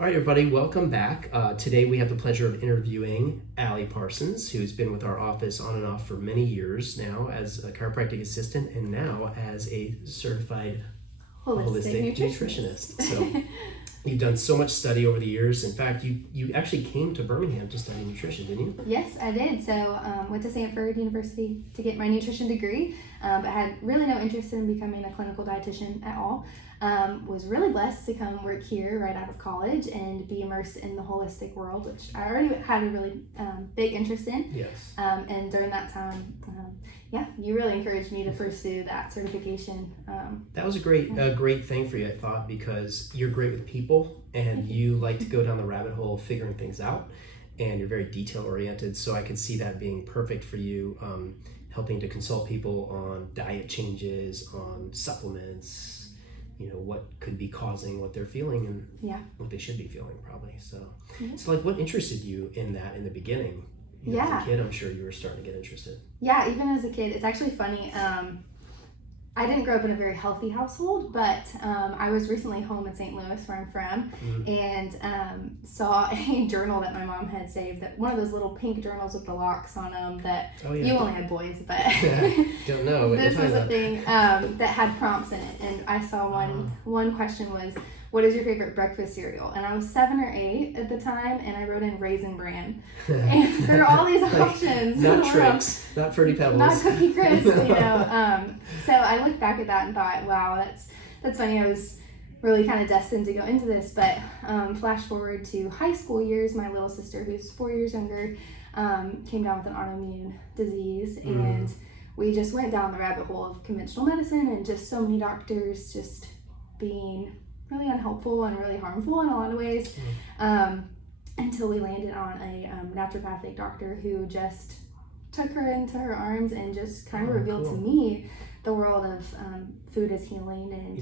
All right, everybody, welcome back. Today we have the pleasure of interviewing Allie Parsons, who's been with our office on and off for many years now as a chiropractic assistant and now as a certified holistic nutritionist. So you've done so much study over the years. In fact, you actually came to Birmingham to study nutrition, didn't you? Yes, I did. So went to Stanford University to get my nutrition degree, but had really no interest in becoming a clinical dietitian at all. Was really blessed to come work here right out of college and be immersed in the holistic world, which I already had a really big interest in. Yes. And during that time, you really encouraged me to pursue that certification. That was a great thing for you, I thought, because you're great with people and you like to go down the rabbit hole of figuring things out, and you're very detail oriented. So I could see that being perfect for you, helping to consult people on diet changes, on supplements, what could be causing what they're feeling and what they should be feeling probably. So like what interested you in that in the beginning? As a kid, I'm sure you were starting to get interested. Yeah, even as a kid. It's actually funny. I didn't grow up in a very healthy household, but I was recently home in St. Louis, where I'm from, and saw a journal that my mom had saved, that one of those little pink journals with the locks on them that you only had boys, but don't know. This was a thing that had prompts in it, and I saw one question was, what is your favorite breakfast cereal? And I was 7 or 8 at the time, and I wrote in Raisin Bran. And there are all these options. Not Tricks, not Fruity Pebbles. Not Cookie Crisp, So I looked back at that and thought, wow, that's funny. I was really kind of destined to go into this. But flash forward to high school years, my little sister, who's 4 years younger, came down with an autoimmune disease. And we just went down the rabbit hole of conventional medicine and just so many doctors just being really unhelpful and really harmful in a lot of ways, until we landed on a naturopathic doctor who just took her into her arms and just kind of revealed to me the world of food as healing and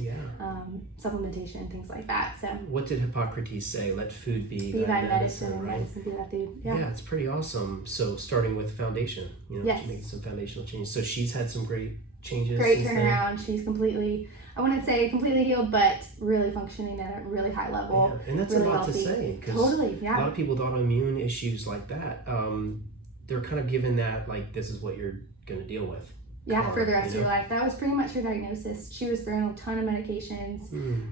supplementation and things like that. So what did Hippocrates say? Let food be thy medicine, and right? medicine be thy food. Yeah, it's pretty awesome. So starting with foundation, making some foundational changes. So she's had some great changes. Great turnaround. She's completely, I wouldn't say completely healed, but really functioning at a really high level. Yeah. And that's really a lot healthy. To say. Totally, yeah. A lot of people with autoimmune issues like that, they're kind of given that, like, this is what you're going to deal with. Yeah, for the rest of your life. That was pretty much her diagnosis. She was thrown a ton of medications.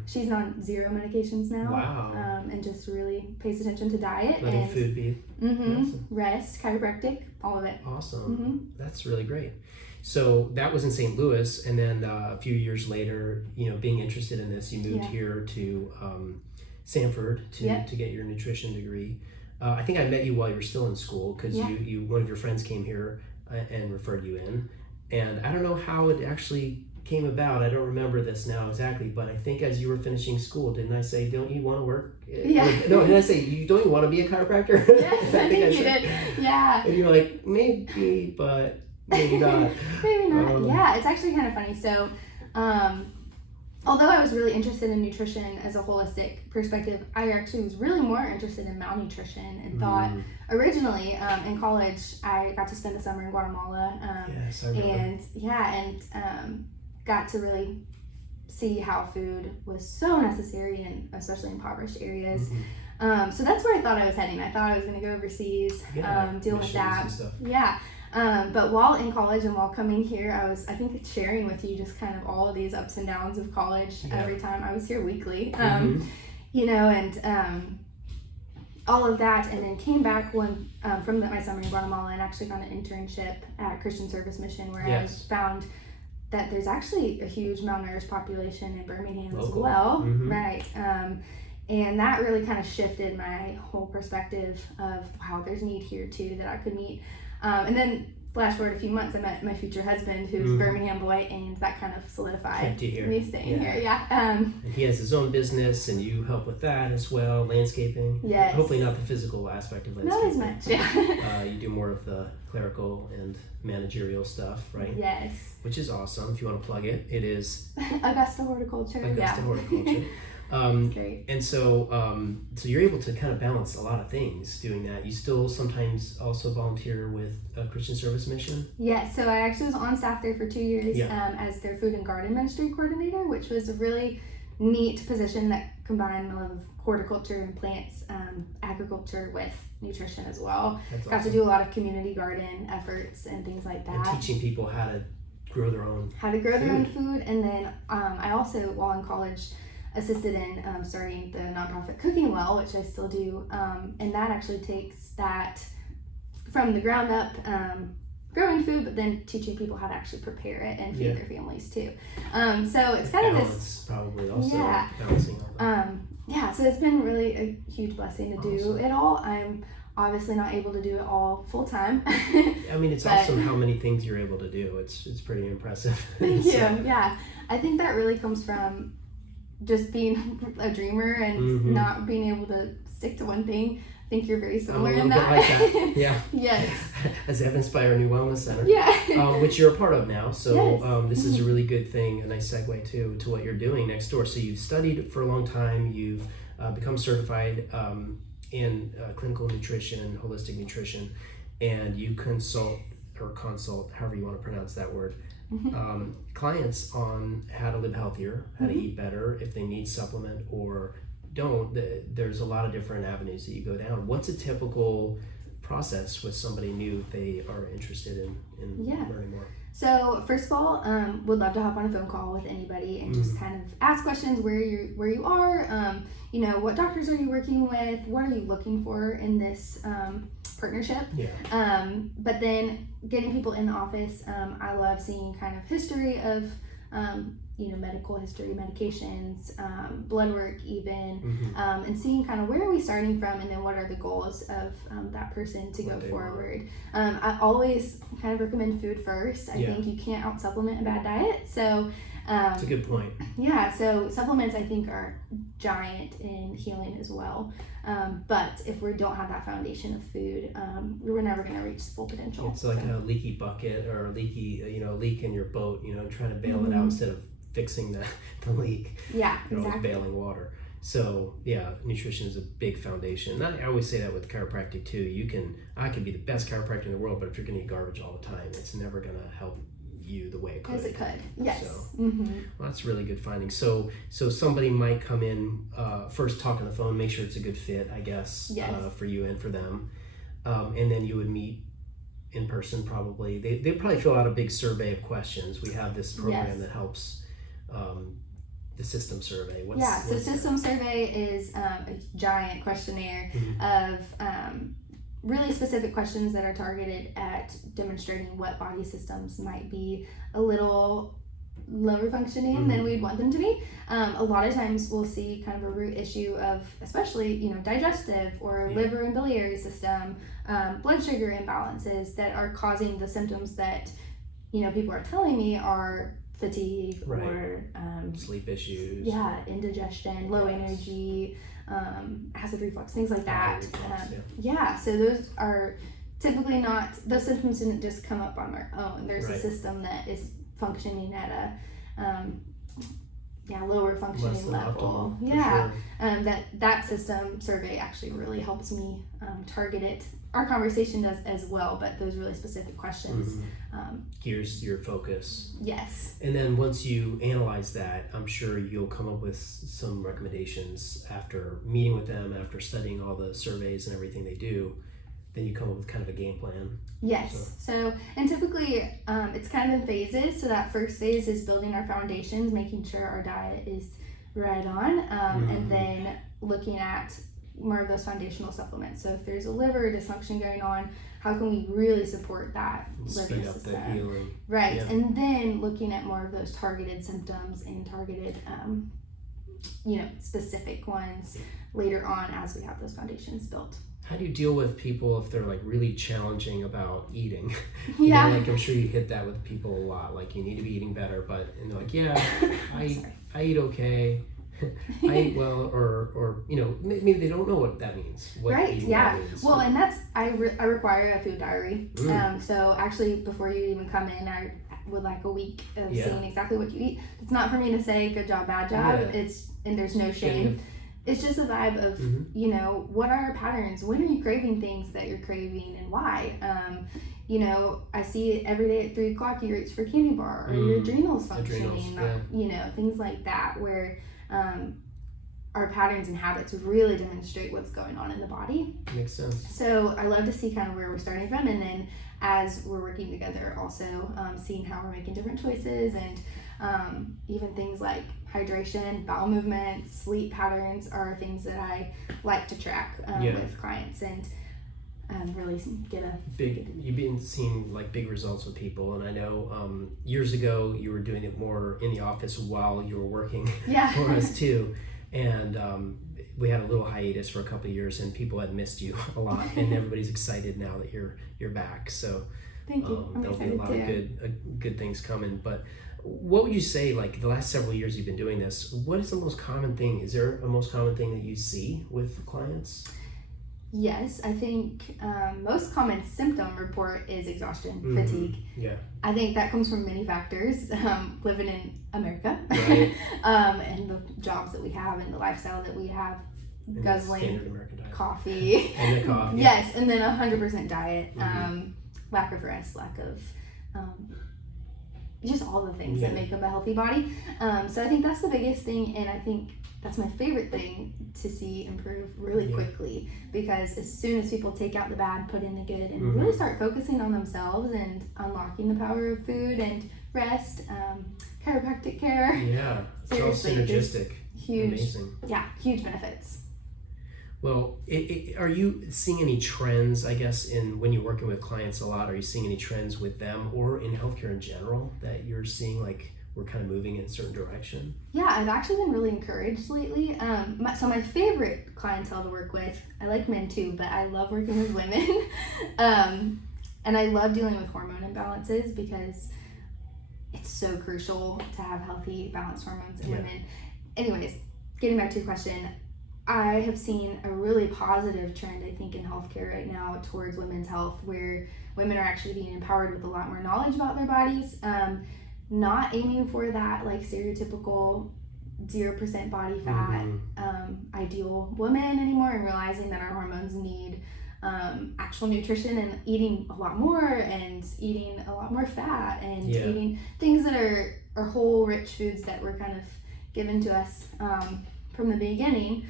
She's on 0 medications now. Wow. And just really pays attention to diet. Letting food be. Awesome. Rest, chiropractic, all of it. Awesome. That's really great. So that was in St. Louis, and then a few years later, being interested in this, you moved here to Stanford to get your nutrition degree. I think I met you while you were still in school, because you one of your friends came here and referred you in. And I don't know how it actually came about. I don't remember this now exactly, but I think as you were finishing school, didn't I say, don't you want to work? Yeah. No, didn't I say, you don't you want to be a chiropractor? Yes, I think you did. Yeah. And you're like, maybe, but maybe not. Maybe not. Yeah, it's actually kind of funny. So, although I was really interested in nutrition as a holistic perspective, I actually was really more interested in malnutrition and thought originally in college I got to spend the summer in Guatemala. Yes, I remember. And got to really see how food was so necessary, and especially in impoverished areas. So that's where I thought I was heading. I thought I was going to go overseas, deal with that. Yeah. But while in college and while coming here, I think sharing with you just kind of all of these ups and downs of college every time. I was here weekly, and all of that, and then came back from my summer in Guatemala and actually found an internship at Christian Service Mission, where I found that there's actually a huge malnourished population in Birmingham as well, right? And that really kind of shifted my whole perspective of, wow, there's need here too that I could meet. And then flash forward a few months, I met my future husband, who's a Birmingham boy, and that kind of solidified me staying here. Yeah. And he has his own business, and you help with that as well, landscaping. Yes. Hopefully not the physical aspect of landscaping. Not as much, yeah. You do more of the clerical and managerial stuff, right? Yes. Which is awesome. If you want to plug it, it is Augusta Horticulture. Augusta Horticulture. Great. And so you're able to kind of balance a lot of things doing that. You still sometimes also volunteer with a Christian Service Mission? Yeah, so I actually was on staff there for 2 years as their food and garden ministry coordinator, which was a really neat position that combine my love of horticulture and plants, agriculture with nutrition as well. That's Got awesome. to do a lot of community garden efforts and things like that. And teaching people how to grow their own food. And then I also, while in college, assisted in starting the nonprofit Cooking Well, which I still do. And that actually takes that from the ground up, growing food, but then teaching people how to actually prepare it and feed their families too. So it's kind of this probably also balancing all that. So it's been really a huge blessing to do it all. I'm obviously not able to do it all full time. I mean, it's awesome how many things you're able to do. It's pretty impressive. Thank you. Yeah, I think that really comes from just being a dreamer and not being able to stick to one thing. I think you're very similar in that. Bit like that. Yeah. Yes. As evidenced by our new wellness center. Yeah. Which you're a part of now. So Yes. This is a really good thing, a nice segue to what you're doing next door. So you've studied for a long time. You've become certified in clinical nutrition and holistic nutrition, and you consult, however you want to pronounce that word, clients on how to live healthier, how to eat better, if they need supplement or don't. There's a lot of different avenues that you go down. What's a typical process with somebody new if they are interested in learning more? So first of all, would love to hop on a phone call with anybody and just kind of ask questions where you are. What doctors are you working with? What are you looking for in this partnership? Yeah. But then getting people in the office, I love seeing kind of history of medical history, medications, blood work even, and seeing kind of where are we starting from and then what are the goals of that person to go forward. I always kind of recommend food first. I think you can't out supplement a bad diet. So that's a good point. Yeah, so supplements I think are giant in healing as well. But if we don't have that foundation of food, we're never going to reach full potential. It's like a leaky bucket or a leak in your boat, trying to bail it out instead of fixing the leak. Yeah, exactly. Bailing water. So nutrition is a big foundation. And I always say that with chiropractic too. I can be the best chiropractor in the world, but if you're going to eat garbage all the time, it's never going to help you the way it could. As it could, yes. So well, that's really good finding. So somebody might come in, first talk on the phone, make sure it's a good fit, I guess, for you and for them. And then you would meet in person probably. They probably fill out a big survey of questions. We have this program that helps the system survey. So system survey is a giant questionnaire of really specific questions that are targeted at demonstrating what body systems might be a little lower functioning than we'd want them to be. A lot of times we'll see kind of a root issue of especially digestive or liver and biliary system, blood sugar imbalances that are causing the symptoms that people are telling me are fatigue or sleep issues, indigestion, low energy, acid reflux, things like that. Reflux, So those are typically not, those symptoms didn't just come up on their own. There's a system that is functioning at a lower functioning level. That system survey actually really helps me target it. Our conversation does as well, but those really specific questions gears your focus. Yes. And then once you analyze that, I'm sure you'll come up with some recommendations after meeting with them, after studying all the surveys and everything they do. Then you come up with kind of a game plan. Yes. So and typically it's kind of in phases. So that first phase is building our foundations, making sure our diet is right on, and then looking at more of those foundational supplements. So if there's a liver dysfunction going on, how can we really support that liver system? Speed up the healing. Right. And then looking at more of those targeted symptoms and targeted specific ones later on as we have those foundations built. How do you deal with people if they're like really challenging about eating? I'm sure you hit that with people a lot. Like you need to be eating better, and they're like, I eat okay. I eat well, or maybe they don't know what that means. Means. Well, and that's I require a food diary. So actually, before you even come in, I would like a week of seeing exactly what you eat. It's not for me to say good job, bad job. And there's no shame. It's just a vibe of what are our patterns? When are you craving things that you're craving, and why? I see it every day at 3 o'clock. You reach for a candy bar, or your adrenals functioning. Things like that, where our patterns and habits really demonstrate what's going on in the body. Makes sense. So I love to see kind of where we're starting from, and then as we're working together, also seeing how we're making different choices, and even things like hydration, bowel movements, sleep patterns are things that I like to track with clients, and really get a you've been seeing like big results with people. And I know years ago you were doing it more in the office while you were working for us too, and we had a little hiatus for a couple of years, and people had missed you a lot, and everybody's excited now that you're back. So thank you. There'll be a lot of good things coming. But what would you say, like the last several years you've been doing this, what is the most common thing? Is there a most common thing that you see with clients? Yes, I think most common symptom report is exhaustion fatigue. Yeah. I think that comes from many factors, living in America, right. And the jobs that we have and the lifestyle that we have, and guzzling standard American diet. coffee. And the coffee. Yes, and then 100% diet, lack of rest, lack of just all the things that make up a healthy body. So I think that's the biggest thing, and I think that's my favorite thing to see improve really quickly, because as soon as people take out the bad, put in the good, and really start focusing on themselves and unlocking the power of food and rest, chiropractic care. Yeah, it's all synergistic. Huge, amazing. Yeah, huge benefits. Well, are you seeing any trends, I guess, in when you're working with clients a lot? Are you seeing any trends with them or in healthcare in general that you're seeing, like, we're kind of moving in a certain direction? Yeah, I've actually been really encouraged lately. So my favorite clientele to work with, I like men too, but I love working with women. And I love dealing with hormone imbalances because it's so crucial to have healthy, balanced hormones in women. Anyways, getting back to your question, I have seen a really positive trend, I think, in healthcare right now towards women's health, where women are actually being empowered with a lot more knowledge about their bodies. Not aiming for that like stereotypical 0% body fat ideal woman anymore, and realizing that our hormones need actual nutrition, and eating a lot more, and eating a lot more fat, and eating things that are whole, rich foods that were kind of given to us from the beginning.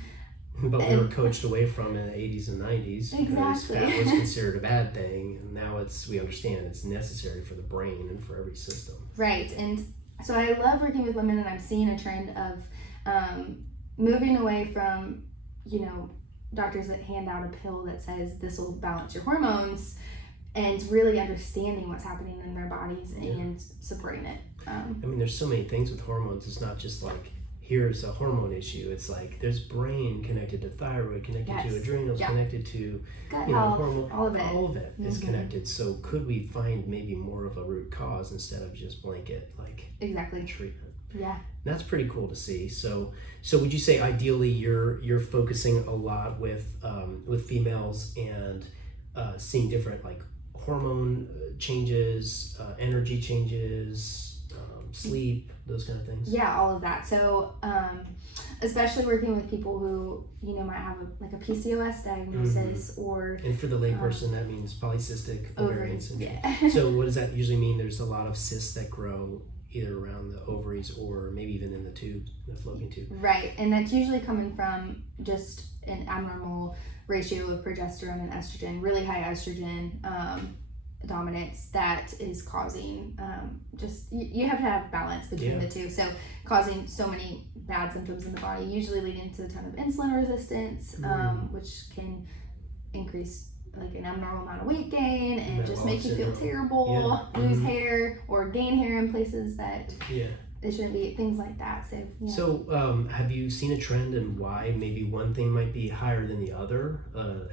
But we were coached away from in the 80s and 90s because fat was considered a bad thing, and now we understand it's necessary for the brain and for every system. Right, and so I love working with women, and I'm seeing a trend of moving away from, doctors that hand out a pill that says this will balance your hormones, and really understanding what's happening in their bodies and supporting it. There's so many things with hormones. It's not just like, here's a hormone issue. It's like there's brain connected to thyroid, connected to adrenals, connected to gut health, hormone. All of it is connected. So could we find maybe more of a root cause instead of just blanket treatment? Yeah. And that's pretty cool to see. So would you say ideally you're focusing a lot with females and seeing different like hormone changes, energy changes, sleep, those kind of things? Yeah, all of that. So especially working with people who might have a PCOS diagnosis, or and for the layperson that means polycystic ovarian syndrome. So what does that usually mean? There's a lot of cysts that grow either around the ovaries or maybe even in the tube, the fallopian tube. Right, and that's usually coming from just an abnormal ratio of progesterone and estrogen, really high estrogen dominance that is causing you have to have balance between the two, so causing so many bad symptoms in the body, usually leading to a ton of insulin resistance, which can increase like an abnormal amount of weight gain, and just make you feel terrible, lose hair or gain hair in places that it shouldn't be, things like that. So have you seen a trend in why maybe one thing might be higher than the other?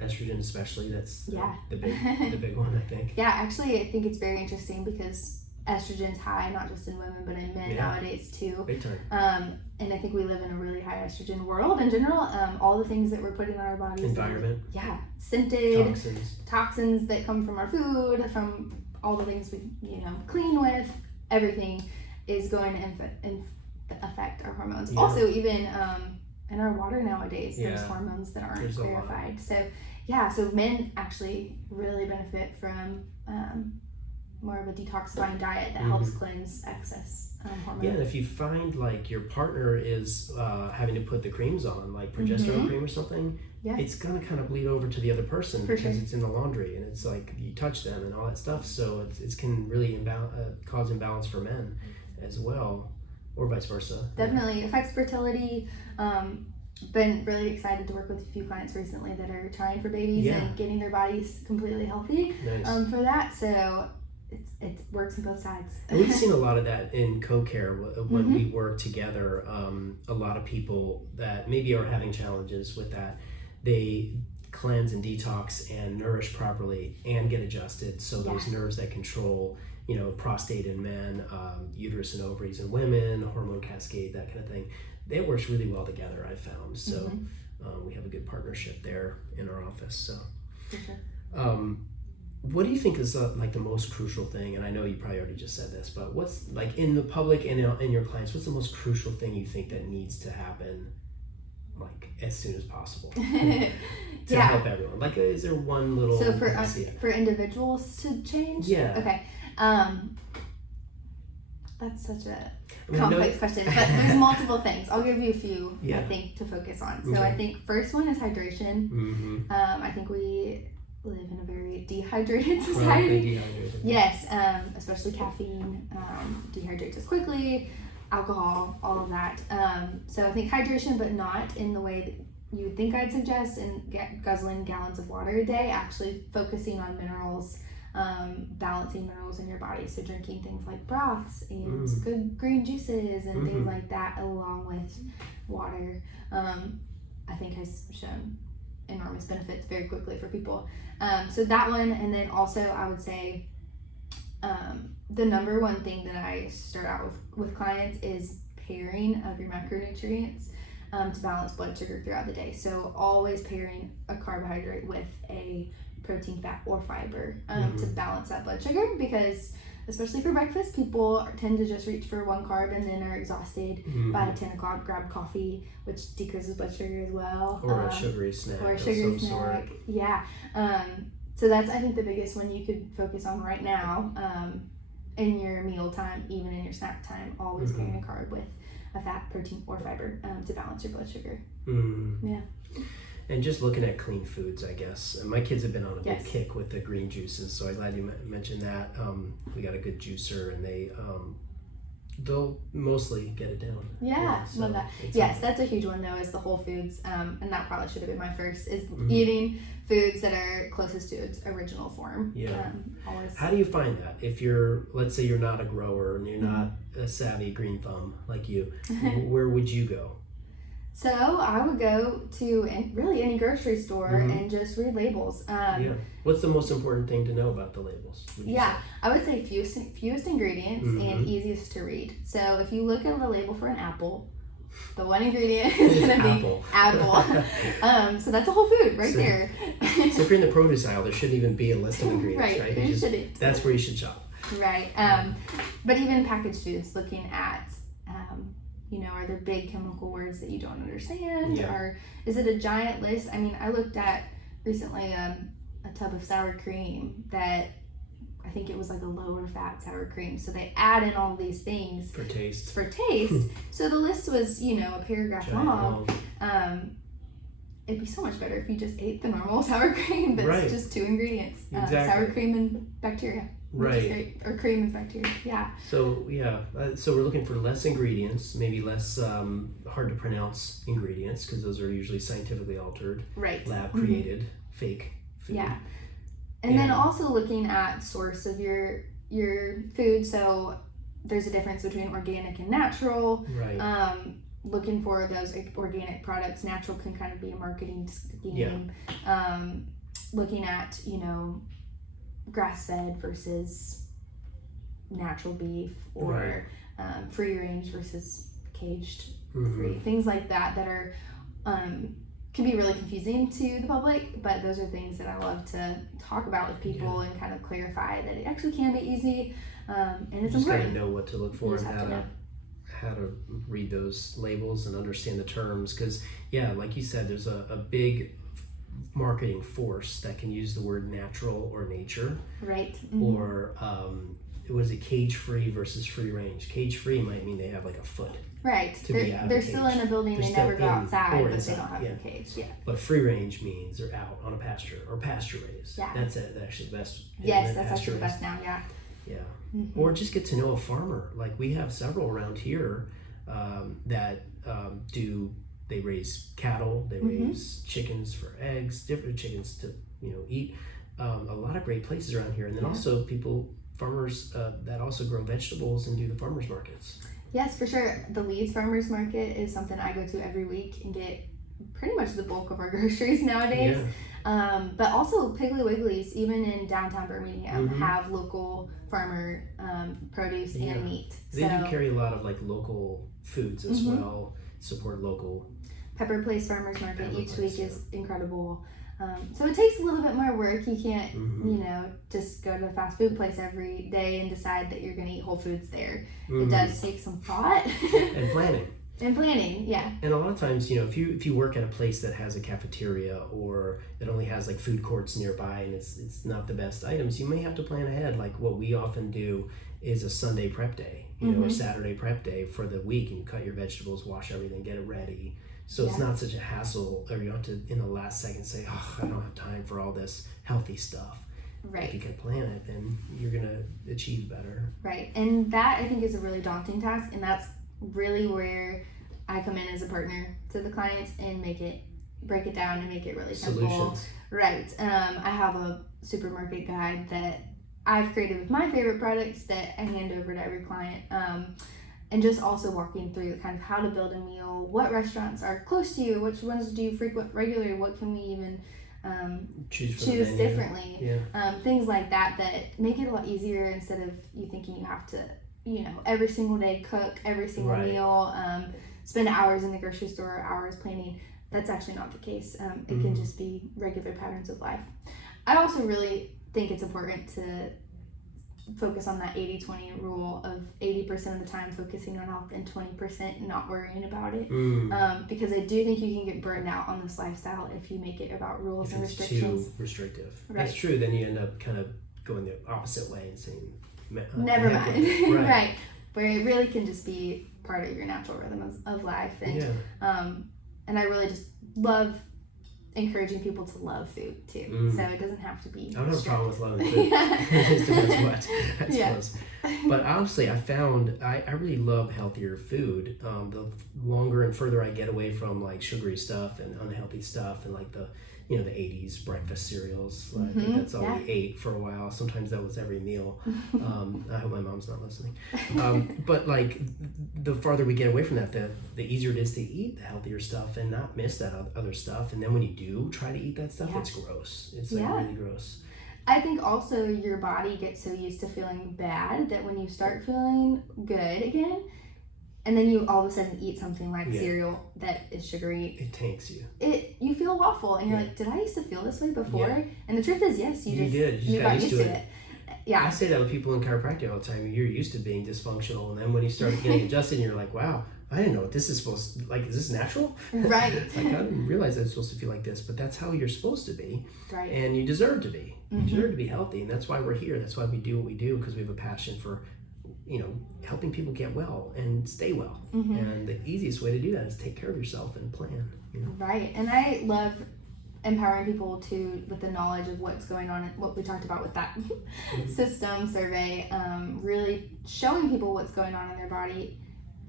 Estrogen especially, that's the big one, I think. Yeah, actually I think it's very interesting because estrogen's high not just in women but in men nowadays too. Big time. And I think we live in a really high estrogen world in general. All the things that we're putting in our bodies, environment, scented toxins that come from our food, from all the things we clean with, everything is going to affect our hormones. Also, even in our water nowadays, there's hormones that aren't clarified. So men actually really benefit from more of a detoxifying diet that helps cleanse excess hormones. Yeah, and if you find like your partner is having to put the creams on, like progesterone cream or something, it's gonna kind of bleed over to the other person because it's in the laundry and it's like you touch them and all that stuff. So it can really cause imbalance for men as well, or vice versa. Definitely affects fertility. Been really excited to work with a few clients recently that are trying for babies and getting their bodies completely healthy for that. So it works on both sides. And we've seen a lot of that in co-care when we work together. A lot of people that maybe are having challenges with that, they cleanse and detox and nourish properly and get adjusted. So those nerves that control, prostate in men, uterus and ovaries in women, hormone cascade, that kind of thing, it works really well together, I've found. So we have a good partnership there in our office. So what do you think is like the most crucial thing? And I know you probably already just said this, but what's like in the public and in your clients, what's the most crucial thing you think that needs to happen like as soon as possible to help everyone? Like, is there one little... So for individuals to change? Yeah. Okay. That's such a complex question, but there's multiple things. I'll give you a few, I think, to focus on. So I think first one is hydration. I think we live in a very dehydrated society. Yes, especially caffeine dehydrates us quickly, alcohol, all of that. So I think hydration, but not in the way that you would think I'd suggest, and guzzling gallons of water a day, actually focusing on minerals, balancing minerals in your body. So drinking things like broths and good green juices and things like that, along with water, I think has shown enormous benefits very quickly for people. So that one, and then also I would say the number one thing that I start out with clients is pairing of your macronutrients to balance blood sugar throughout the day. So always pairing a carbohydrate with a protein, fat, or fiber to balance that blood sugar, because especially for breakfast, people tend to just reach for one carb and then are exhausted by 10 o'clock, grab coffee, which decreases blood sugar as well. Or a sugary snack or a of sugary some snack. sort. Yeah. So that's, I think, the biggest one you could focus on right now in your meal time, even in your snack time, always pairing a carb with a fat, protein, or fiber to balance your blood sugar. Yeah. And just looking at clean foods, I guess. And my kids have been on a big kick with the green juices, so I'm glad you mentioned that. We got a good juicer, and they'll mostly get it down. Yeah, so love that. Yes, that's a huge one though, is the whole foods, and that probably should have been my first, is eating foods that are closest to its original form. Yeah. Always. How do you find that? If let's say you're not a grower and you're not a savvy green thumb like you, where would you go? So I would go to really any grocery store and just read labels. What's the most important thing to know about the labels? I would say fewest ingredients and easiest to read. So if you look at the label for an apple, the one ingredient is going to be apple. So that's a whole food there. So if you're in the produce aisle, there shouldn't even be a list of ingredients, right? There shouldn't. That's where you should shop. Right. But even packaged foods, looking at are there big chemical words that you don't understand? Or is it a giant list? I mean, I looked at recently a tub of sour cream that I think it was like a lower fat sour cream. So they add in all these things for taste. So the list was, a paragraph long. It'd be so much better if you just ate the normal sour cream that's just 2 ingredients. Sour cream and bacteria. Which is great. Or cream and bacteria. Yeah. So so we're looking for less ingredients, maybe less hard to pronounce ingredients, because those are usually scientifically altered, lab created, fake food. Yeah. And then also looking at source of your food. So there's a difference between organic and natural. Right. Looking for those organic products. Natural can kind of be a marketing scheme. Looking at grass-fed versus natural beef, or free range versus caged free, things like that are can be really confusing to the public, but those are things that I love to talk about with people and kind of clarify that it actually can be easy, and it's just important. Gotta know what to look for and how to read those labels and understand the terms, because like you said, there's a big marketing force that can use the word natural or nature, Right. or was it cage free versus free range? Cage free might mean they have like a foot. Right. They're still in a building. They never go outside, but they don't have a cage. Yeah. But free range means they're out on a pasture or pasture raised. Yeah. That's actually the best. Yes, that's actually the best now. Yeah. Yeah. Or just get to know a farmer. Like we have several around here that they raise cattle, they raise chickens for eggs, different chickens to eat. A lot of great places around here, and then also farmers that also grow vegetables and do the farmers markets. Yes, for sure. The Leeds Farmers Market is something I go to every week and get pretty much the bulk of our groceries nowadays. Yeah. But also Piggly Wiggly's, even in downtown Birmingham, have local farmer produce and meat. They do carry a lot of like local foods as well. Support local. Pepper Place Farmers Market each week is incredible. So it takes a little bit more work. You can't, just go to a fast food place every day and decide that you're going to eat Whole Foods there. It does take some thought. And planning. And planning, yeah. And a lot of times, if you work at a place that has a cafeteria or that only has like food courts nearby and it's not the best items, you may have to plan ahead. Like what we often do is a Sunday prep day, or Saturday prep day for the week, and you cut your vegetables, wash everything, get it ready. So it's not such a hassle, or you don't have to in the last second say, oh, I don't have time for all this healthy stuff. Right. If you can plan it, then you're going to achieve better. Right. And that I think is a really daunting task, and that's really where I come in as a partner to the clients and break it down and make it really simple. Solutions. Right. I have a supermarket guide that I've created with my favorite products that I hand over to every client. And just also walking through kind of how to build a meal, what restaurants are close to you, which ones do you frequent regularly, what can we even choose differently. Yeah. Things like that make it a lot easier instead of you thinking you have to, every single day cook every single meal, spend hours in the grocery store, hours planning. That's actually not the case. It can just be regular patterns of life. I also really think it's important to focus on that 80-20 rule of 80% of the time focusing on health and 20% not worrying about it. Because I do think you can get burned out on this lifestyle if you make it about rules and restrictions. Too restrictive. Right. That's true. Then you end up kind of going the opposite way and saying, never mind. Right. Right. Where it really can just be part of your natural rhythm of life. And and I really just love encouraging people to love food too, so it doesn't have to be. I don't have a problem with loving food. It just depends what, I suppose. But honestly, I found I really love healthier food. The longer and further I get away from like sugary stuff and unhealthy stuff and like the the 80s breakfast cereals. I think that's all we ate for a while. Sometimes that was every meal. I hope my mom's not listening. But like the farther we get away from that, the easier it is to eat the healthier stuff and not miss that other stuff. And then when you do try to eat that stuff, it's gross. It's like really gross. I think also your body gets so used to feeling bad that when you start feeling good again, and then you all of a sudden eat something like cereal that is sugary, it tanks you. You feel awful, and you're like, did I used to feel this way before? Yeah. And the truth is, yes, you just got used to it. Yeah. I say that with people in chiropractic all the time. You're used to being dysfunctional, and then when you start getting adjusted, you're like, wow, I didn't know what this is supposed to, like, is this natural? Right. Like, I didn't realize I was supposed to feel like this, but that's how you're supposed to be. Right. And you deserve to be. You deserve to be healthy, and that's why we're here. That's why we do what we do, because we have a passion for helping people get well and stay well. And the easiest way to do that is take care of yourself and plan. Right. And I love empowering people with the knowledge of what's going on, what we talked about with that system survey, really showing people what's going on in their body,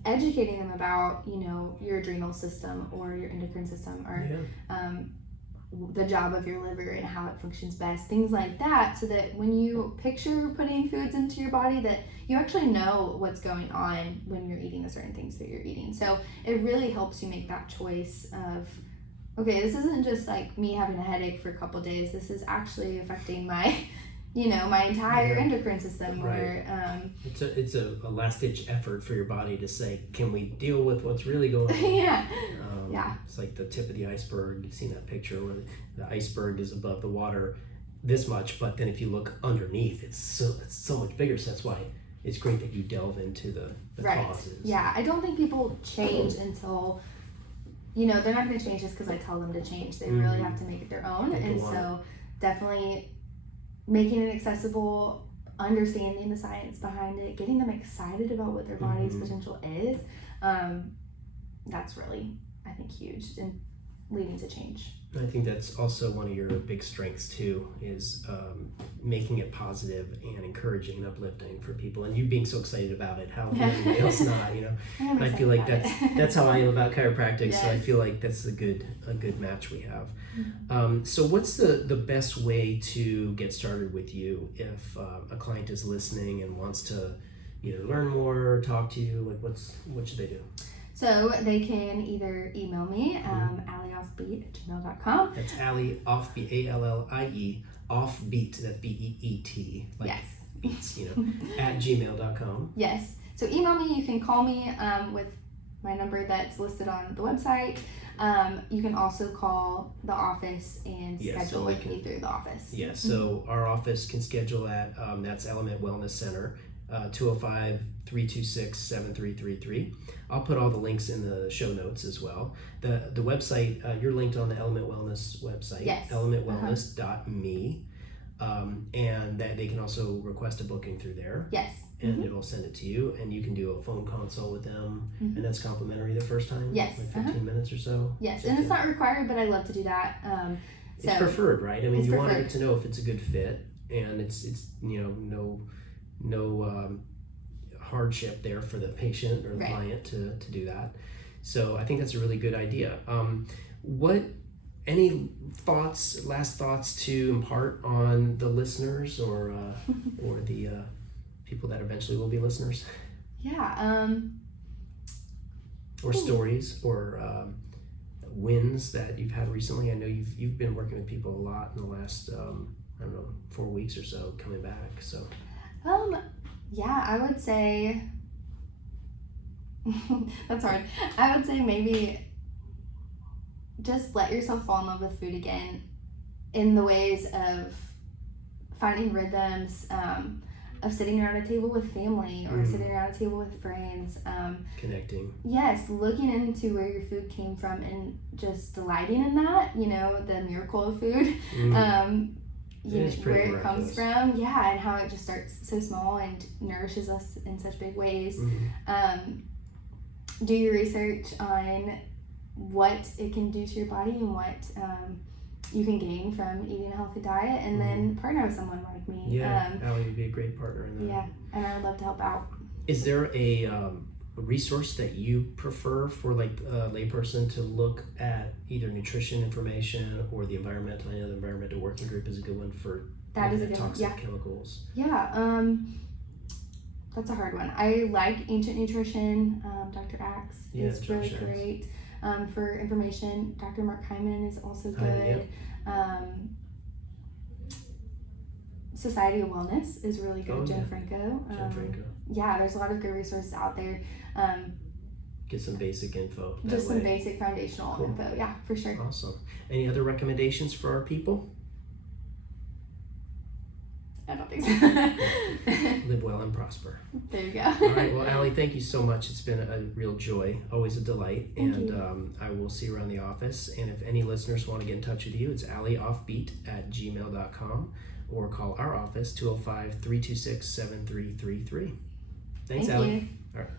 educating them about your adrenal system or your endocrine system or the job of your liver and how it functions best, things like that, so that when you picture putting foods into your body, that you actually know what's going on when you're eating the certain things that you're eating. So it really helps you make that choice of, okay, this isn't just like me having a headache for a couple of days, this is actually affecting my my entire endocrine system. Right. Or it's a last ditch effort for your body to say, can we deal with what's really going on? It's like the tip of the iceberg. You've seen that picture where the iceberg is above the water this much, but then if you look underneath, it's so much bigger. So that's why it's great that you delve into the causes. Yeah, I don't think people change until you know, they're not going to change just because I tell them to change. They really have to make it their own. And so definitely making it accessible, understanding the science behind it, getting them excited about what their body's potential is, that's really, I think, huge in leading to change. I think that's also one of your big strengths too, is making it positive and encouraging and uplifting for people, and you being so excited about it. How can anybody else not? You know, and I feel like that's how I am about chiropractic. Yes. So I feel like that's a good match we have. So what's the best way to get started with you if a client is listening and wants to either learn more or talk to you? Like what should they do? So they can either email me, Allieoffbeet@gmail.com. That's Allieoffbeet, Allie, offbeet, that's BEET. Like yes. Beets, you know, at gmail.com. Yes. So email me, you can call me with my number that's listed on the website. You can also call the office and schedule with me through the office. Yeah, so our office can schedule at, that's Element Wellness Center, 205-326-7333. I'll put all the links in the show notes as well. The website, you're linked on the Element Wellness website, yes. elementwellness.me, and that they can also request a booking through there. Yes. And it'll send it to you, and you can do a phone consult with them, and that's complimentary the first time? Yes. Like 15 minutes or so? Yes, and it's not required, but I love to do that. It's preferred, right? I mean, you want to get to know if it's a good fit, and it's you know, no hardship there for the patient or the client to do that. So I think that's a really good idea. Any last thoughts to impart on the listeners or the people that eventually will be listeners? Yeah. Or stories or wins that you've had recently. I know you've been working with people a lot in the last 4 weeks or so coming back. So. Yeah, I would say that's hard. I would say maybe just let yourself fall in love with food again in the ways of finding rhythms, of sitting around a table with family or sitting around a table with friends. Connecting. Yes, looking into where your food came from and just delighting in that, you know, the miracle of food. Where it comes from, and how it just starts so small and nourishes us in such big ways. Do your research on what it can do to your body and what you can gain from eating a healthy diet, and then partner with someone like me. Yeah, Allie would be a great partner in that. Yeah, and I would love to help out. Is there a resource that you prefer for like a layperson to look at, either nutrition information or the environmental? I know the environmental working group is a good one for toxic chemicals. Yeah, that's a hard one. I like Ancient Nutrition. Dr. Axe is really great for information. Dr. Mark Hyman is also good. Society of Wellness is really good. Jen Franco. Yeah, there's a lot of good resources out there. Get some basic info. Just some basic foundational info. Yeah, for sure. Awesome. Any other recommendations for our people? I don't think so. Live well and prosper. There you go. All right. Well, Allie, thank you so much. It's been a real joy. Always a delight. Thank you. I will see you around the office. And if any listeners want to get in touch with you, it's Allieoffbeet@gmail.com, or call our office, 205-326-7333. Thanks, Allie. Thank you. All right.